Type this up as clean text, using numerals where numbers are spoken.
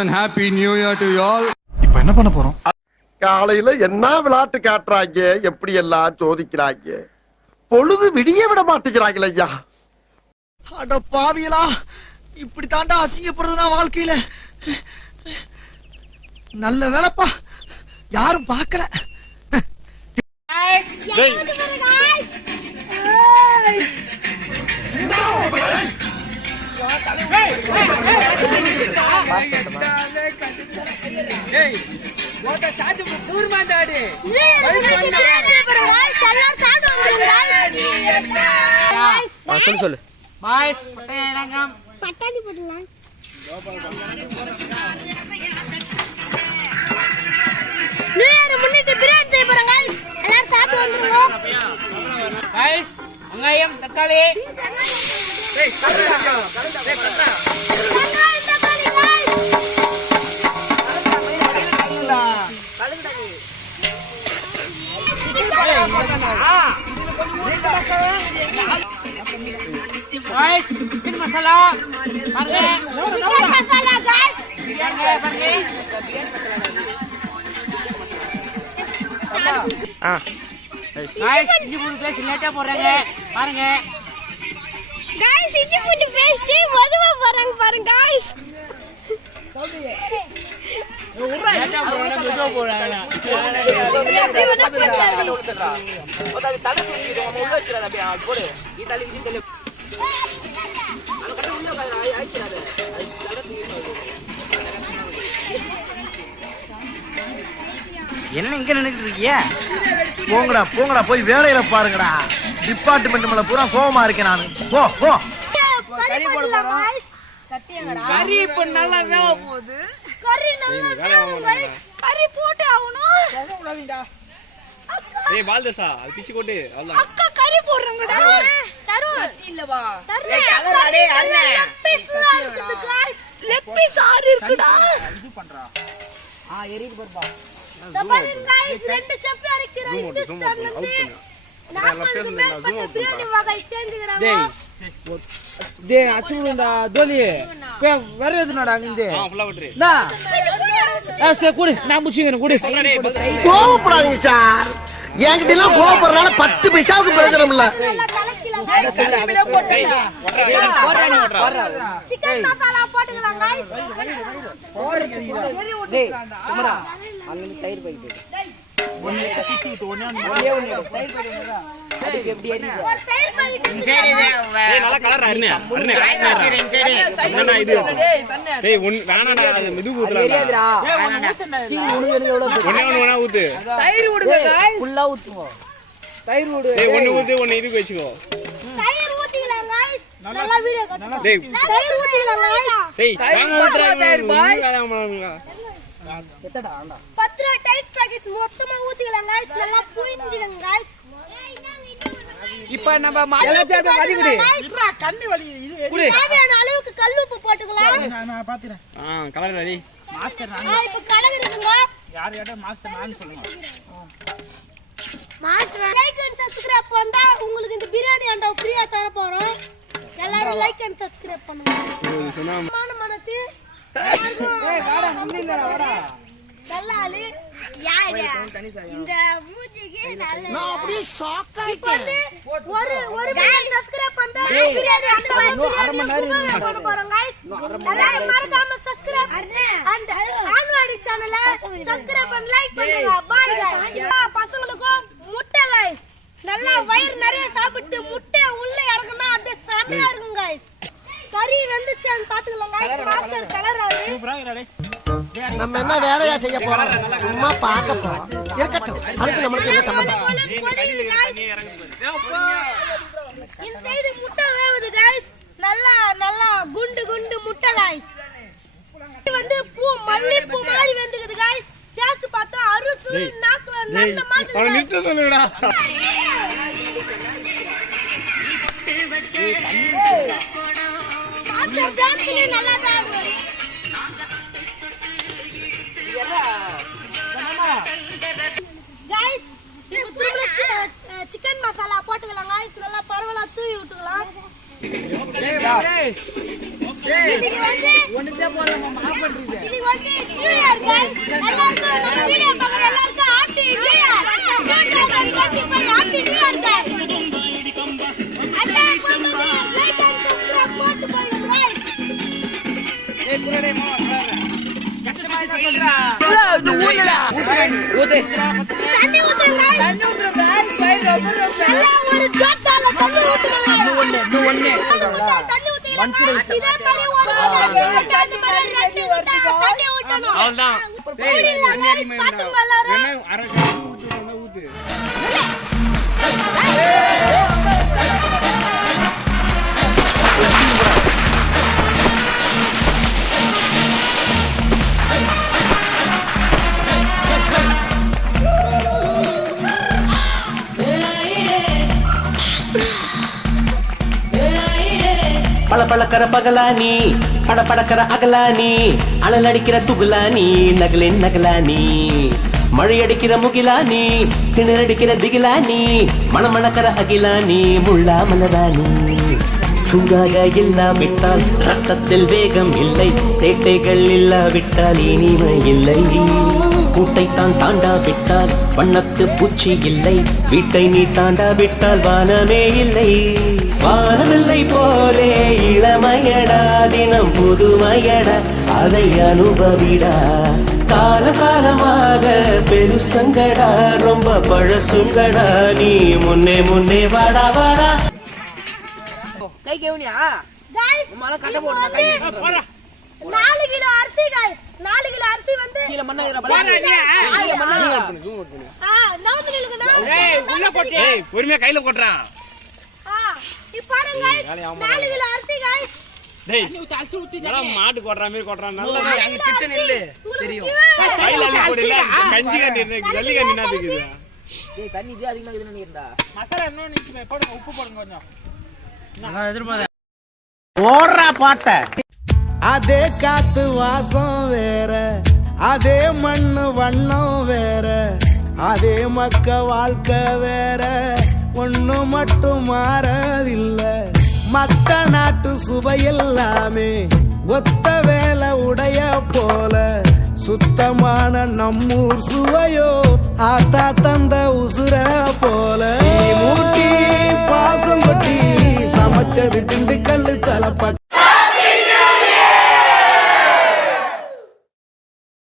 and happy new year to you all. இப்போ என்ன பண்ண போறோம்? காலையில என்ன விளையாட்டு காட்டுறாங்க, எப்படி எல்லாம் சோதிக்கிறாங்க, பொழுது விடிய விட மாட்டேங்கிறாங்களே ஐயா. அட பாவியலா, இப்படி தாண்டா அசிங்கப்படுறதுனா வாழ்க்கையில. நல்ல வேலைப்பா, யாரும் பார்க்கல. சொல்லு சொல்லு பட்டாணி போடலாம். நியூ இயர் முன்னிட்டு பிரியாணி செய்ய போறாங்க. எல்லாரும் சாப்பிட்டு வந்துருங்க. गाइस வெங்காயம் தக்காளி चिकन मसाला चिकन मसाला गाइस இஞ்சி பூண்டு பேஸ்ட் லேட்டா போடுறாங்க பாருங்க. गाइस இஞ்சி பூண்டு பேஸ்ட் மதுவா போறாங்க பாருங்க गाइस. லேட்டா போறாங்க மெதுவா போறாங்க. ஒரு தலை தூக்கிடு நம்ம உள்ள வச்சிராத அப்படியே போடு. இந்த தலை இந்த தலை அங்க கட்ட உள்ள ஆயிச்சிராத. என்ன இங்க நின்னுட்டு இருக்கீங்க? போங்கடா போங்கடா, போய் வேலையில பாருங்கடா. டிபார்ட்மெண்ட் மேல பூரா கோவமா இருக்கேன் நானு. போ போ. கறி போட போறோம். கறி இப்ப நல்லா வேக போகுது. கறி நல்லா வேகணும் गाइस. கறி போட்டு ஆவணும். டேய் பால்தேசா அது பிச்சி கொட்டு அவ்வளவுதான். அக்கா கறி போடுறங்கடா. தரு இல்லவா? ஏய் கலரா டேய் அண்ணே. லெக் பீஸ் ஆறு இருக்குடா. இது பண்றா. எரிட்டு போறப்பா. பாருங்க गाइस, ரெண்டு செஃப் அரைக்குறாங்க இந்த ஸ்டார்ல இருந்து. நான் பேசுறேன் ஜூம் அவுட் பண்றா. வகை தேந்துங்கறாங்க. டேய் அச்சுடா டோலி. வரவேதுனடா நிந்து. ஃபுல்லா விட்டுரு. டா. சே குடி நான் முச்சிங்கற குடி. கோவப்படாதீங்க சார். என்கிட்ட எல்லாம் கோவப்படுறனால 10 பைசாவுக்கு பிரயோஜனம் இல்ல. சிக்கன் மசாலா போட்டுக்கலாம் गाइस. டேய் குமரா அங்க தயிர் பாக்கெட். ஒண்ணே கட்டிச்சு ஒண்ணே தயிர் பாக்கெட். அதுக்கு எப்படி எரியுது? ஒரு தயிர் பாக்கெட். டேய் நல்லா கலரா அண்ணே. அண்ணே இது. டேய் வேணாடா அது மெது ஊத்துறாடா. எரியாதுடா. ஸ்டிங் உனக்கு எவ்வளவு? ஒண்ணே ஊத்து. தயிர் ஊடுங்க गाइस. ஃபுல்லா ஊத்துங்க. தயிர் ஊடு. டேய் ஒண்ணு ஊத்து ஒண்ணு இதுக்கு வெச்சுக்கோ. தயிர் ஊத்திக்கலாம் गाइस. நல்லா வீடியோ கட்டு. டேய் தயிர் ஊத்திக்கலாம் गाइस. டேய் வாங்க ஊத்துறா. தயிர் பாய். எத்தடா ஆண்டா. 10 தயிர் பாக்கெட் மொத்தமா ஊத்திக்கலாம் गाइस. நல்லா புளிஞ்சிடுங்க गाइस. இப்போ நம்ம எல்லாத்தையும் வடி குடி. கண்ணு வலி இது குடி. தேவையான அளவுக்கு கல்லுப்பு போட்டுக்கலாம். நான் பாத்துறேன். Colour ready. மாஸ்டர் நான். இப்போ கலக்குறதுங்க. யார் மாஸ்டர் நான் சொல்லுங்க. மாஸ்டர் லைக் அண்ட் சப்ஸ்கிரைப் பண்ணா உங்களுக்கு இந்த பிரியாணி அண்டா ஃப்ரீயா தர போறோம். எல்லாரும் லைக் அண்ட் சப்ஸ்கிரைப் பண்ணுங்க. மனசு ஏய் வாடா நின்னுங்கடா வாடா. நல்ல ஆளு யாரு இந்த மூஞ்சிக்கு நல்ல நான் அப்படியே ஷாக் ஆயிட்டேன். ஒரு மில்லியன் சப்ஸ்கிரைப் பண்ணா பிரியாணி அந்த மாதிரி போட போறோம் गाइस. எல்லாரும் மறக்காம சப்ஸ்கிரைப் அண்ட் ஆன்வாடி சேனலை சப்ஸ்கிரைப் பண்ணி லைக் பண்ணுங்க. பாய் गाइस. பசங்களுக்கும் முட்டை गाइस. நல்லா வயிறு நிறைய சாப்பிட்டு முட்டை உள்ள இறங்குனா அப்படியே செமையா இருக்கும் गाइस. கறி வெந்துச்சான்னு பாத்துக்கலாம் गाइस. மாஸ்டர் கலர் ஆகுது. சூப்பரா இருக்கடா. நம்ம என்ன வேலையா செய்ய போறோம்? சும்மா பார்க்க போறோம். இருக்கட்டும். அதுக்கு நமக்கு என்ன சம்பந்தம்? இந்த சைடு முட்டை வேவுது गाइस. நல்லா நல்லா குண்டு குண்டு முட்டை गाइस. இது வந்து பூ மல்லிப்பூ மாதிரி வெந்துக்குது गाइस. டேஸ்ட் பார்த்தா அறுசு நாக்குல நல்ல மாதிரி. அவன் நிறுத்த சொல்லுடா. மாஸ்டர் டான்ஸ் நல்லா தான் ஆடுவாரு. गाइस இப்போ சிக்கன் மசாலா போட்டுக்கலாம் गाइस. நல்லா பரவலா தூவி விட்டுக்கலாம். இன்னைக்கு வந்து ஒண்ணுதே போடலாமா மாப் பண்றீங்க இன்னைக்கு வந்து நியூ இயர் गाइस எல்லாருக்கும் நம்ம வீடியோ பார்க்குற எல்லாருக்கும் happy new year 2025 happy new year guys attack பண்ணுங்க லைக் அண்ட் சப்ஸ்கிரைப் போட்டு போடுங்க गाइस ஏய் குரடே மா கஷ்டமா இருந்தா சொல்றா இது ஊத்துடா ஊத்து தண்ணி ஊத்துங்க தண்ணி ஊத்துங்க गाइस ஸ்பைட் ரொம்ப எல்லாம் ஒரு ஜோட்டால தண்ணி ஊத்துங்க இது ஒண்ணே தண்ணி ஊத்துங்க இதே மாதிரி ஒரு தண்ணி ஊத்தணும் அவ்வளவுதான் டேய் தண்ணி அடிமை பாத்து எல்லாரும் என்ன அரை கிளாஸ் ஊத்து வந்தா ஊத்து பளபளக்கற பகலானி படபடக்கற அகலானி அனல் அடிக்கிற துகுலானி நகலின் நகலானி மழை அடிக்கிற முகிலானி திணறடிக்கிற திகிலானி மணமணக்கற அகிலானி முள்ளா மலரானி சூடாக இல்லாவிட்டால் ரத்தத்தில் வேகம் இல்லை சேட்டைகள் இல்லாவிட்டால் இனிமை இல்லை கூட்டைத்தான் தாண்டாவிட்டால் வண்ணத்து பூச்சி இல்லை வீட்டை நீ தாண்டாவிட்டால் வானமே இல்லை வானமில்லை போலே இளமையடா தினம் புதுமையடா அதை அனுபவிடா காலகாலமாக பெருசங்கடா ரொம்ப பழசுங்கடா நீ முன்னே முன்னே வாடா வாடா கை கேவுனியா गाइस உம்மால கட்ட போடுடா கை போடா 4 கிலோ அரிசி गाइस 4 கிலோ அரிசி வந்து கீழ மண்ணா ஏற பாரு நவுந்து நில்லுங்கடா ஏய் உள்ள போட்டு ஏய் பொறுமையா கையில போடுறான் இப்ப பாருங்க गाइस 4 கிலோ அரிசி गाइस டேய் நீ ஊத்தி ஊத்தி நல்லா மாட்டு கொட்ற மாதிரி கொட்றான் நல்லதா அங்க கிட்ட நில்லு தெரியும் கையில அள்ளி போடல கஞ்சி கண்ணி ஜல்லி கண்ணி என்ன இருக்குது ஏய் தண்ணி இது அதிகமா இதுன்னு நினைக்கிறடா மசாலா இன்னும் நிக்குமே போடுங்க உப்பு போடுங்க கொஞ்சம் நான் எதிர்பார்த்தேன் ஓடுறா பாட்ட அதே காத்து வாசம் வேற அதே மண்ணு வண்ணம் வேற அதே மக்க வாழ்க்கை வேற ஒண்ணு மட்டும் மாறவில்லை மத்த நாட்டு சுவையெல்லாமே ஒத்த வேலை உடைய போல சுத்தமான நம்மூர் சுவையோ ஆத்தா தந்த உசுர போல மூட்டி பாசம் கொட்டி சமைச்சது திண்டுக்கல்லு தலப்ப